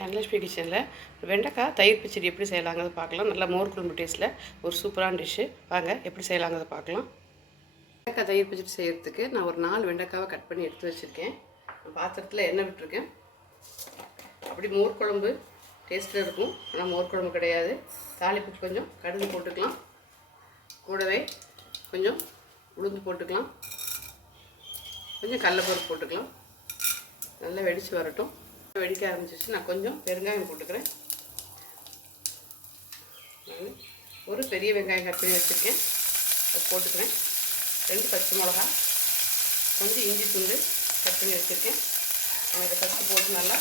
தனலட்சுமி கிச்சனில் வெண்டைக்காய் தயிர் பச்சடி எப்படி செய்யலாங்கிறது பார்க்கலாம். நல்லா மோர் குழம்பு டேஸ்ட்டில் ஒரு சூப்பரான டிஷ்ஷு வாங்க எப்படி செய்யலாங்கிறத பார்க்கலாம். வெண்டைக்காய் தயிர் பச்சடி செய்கிறதுக்கு நான் ஒரு நாலு வெண்டைக்காவை கட் பண்ணி எடுத்து வச்சுருக்கேன். பாத்திரத்தில் எண்ணெய் விட்டுருக்கேன். அப்படி மோர் குழம்பு டேஸ்ட்டில் இருக்கும். ஆனால் மோர் குழம்பு கிடையாது. தாளிப்புக்கு கொஞ்சம் கடுகு போட்டுக்கலாம். கூடவே கொஞ்சம் உளுந்து போட்டுக்கலாம். கொஞ்சம் கடலப்பருப்பு போட்டுக்கலாம். நல்லா வெடித்து வரட்டும். வெடிக்க ஆரம்பிச்சிச்சு நான் கொஞ்சம் பெருங்காயம் போட்டுக்கிறேன். நான் ஒரு பெரிய வெங்காயம் கட் பண்ணி வச்சுருக்கேன். அது போட்டுக்கிறேன். ரெண்டு பச்சை மிளகா கொஞ்சம் இஞ்சி துண்டு கட் பண்ணி வச்சுருக்கேன். நம்ம இதை ஃபஸ்ட்டு போட்டு நல்லா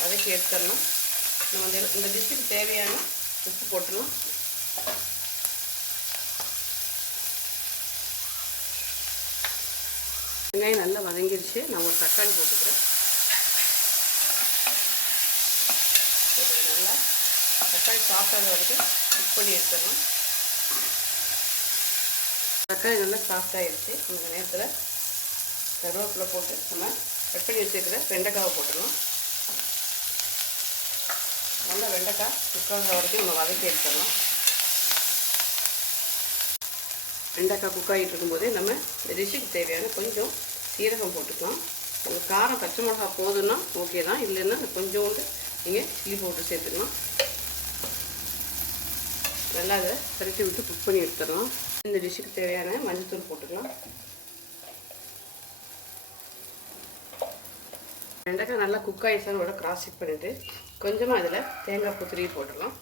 வதக்கி எடுத்துடணும். நம்ம இந்த இந்த டிஷ்ஷுக்கு தேவையான உப்பு போட்டுடலாம் வெங்காயம் நல்லா வதங்கிடுச்சு நான் ஒரு தக்காளி போட்டுக்கிறேன் இது நல்லா தக்காளி சாஃப்டாக வரைக்கும் குக் பண்ணி எடுத்துடணும். தக்காளி நல்லா சாஃப்டாகிடுச்சு அந்த நேரத்தில் கருவேப்பிலை போட்டு நம்ம கட் பண்ணி வச்சுருக்கிற வெண்டைக்காவை போட்டுடலாம் நல்லா வெண்டைக்காய் குக்காக வரைக்கும் நம்ம வதக்கி எடுத்துடலாம் வெண்டைக்காய் குக் ஆகிட்டு இருக்கும்போதே நம்ம இந்த டிஷ்ஷுக்கு தேவையான கொஞ்சம் சீரகம் போட்டுக்கலாம். உங்களுக்கு காரம் பச்சை மிளகா போதுன்னா ஓகே தான். இல்லைன்னா கொஞ்சோண்டு நீங்கள் சில்லி பவுடர் சேர்த்துக்கலாம். நல்லா அதை திரட்டி விட்டு குக் பண்ணி எடுத்துடலாம். இந்த டிஷ்ஷுக்கு தேவையான மஞ்சத்தூள் போட்டுக்கலாம். வெண்டைக்காய் நல்லா குக் ஆகிடுச்சானோட கிராஸ் செக் பண்ணிவிட்டு கொஞ்சமாக அதில் தேங்காய் பூ போட்டுடலாம்.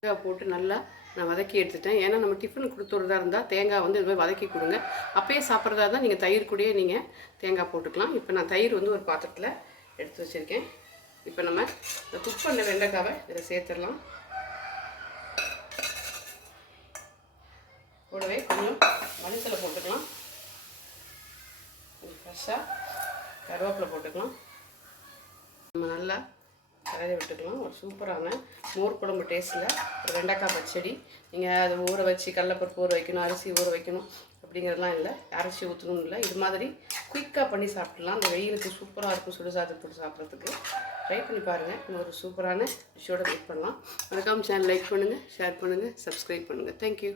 தேங்காய் போட்டு நல்லா நான் வதக்கி எடுத்துட்டேன். ஏன்னா நம்ம டிஃபன் கொடுத்துறதா இருந்தால் தேங்காய் வந்து இது மாதிரி வதக்கி கொடுங்க. அப்பயே சாப்பிட்றதா இருந்தால் நீங்கள் தயிர் கூடயே நீங்கள் தேங்காய் போட்டுக்கலாம். இப்போ நான் தயிர் வந்து ஒரு பாத்திரத்தில் எடுத்து வச்சுருக்கேன். இப்போ நம்ம இந்த குக் பண்ண வெண்டைக்காவை இதில் சேர்த்துடலாம். கூடவே கொஞ்சம் மஞ்சத்தில் போட்டுக்கலாம். ஃப்ரெஷ்ஷாக கருவேப்பிலை போட்டுக்கலாம். நம்ம நல்லா கலரி விட்டுக்கலாம். ஒரு சூப்பரான மோர் குழம்பு டேஸ்ட்டில் ஒரு வெண்டைக்காய் பச்சடி. நீங்கள் அதை ஊற வச்சு கடலப்பருப்பு ஊற வைக்கணும் அரிசி ஊற வைக்கணும் அப்படிங்கிறதுலாம் இல்லை. அரைச்சி ஊற்றணும் இல்லை. இது மாதிரி குயிக்காக பண்ணி சாப்பிட்லாம். அந்த வெயிலுக்கு சூப்பராக இருக்கும் சுடுசாதம் போட்டு சாப்பிட்றதுக்கு. ட்ரை பண்ணி பாருங்கள் இன்னும் ஒரு சூப்பரான டிஷ்ஷோட வெயிட் பண்ணலாம். மறக்காமல் சேனல் லைக் பண்ணுங்கள் ஷேர் பண்ணுங்கள் சப்ஸ்கிரைப் பண்ணுங்கள் தேங்க்யூ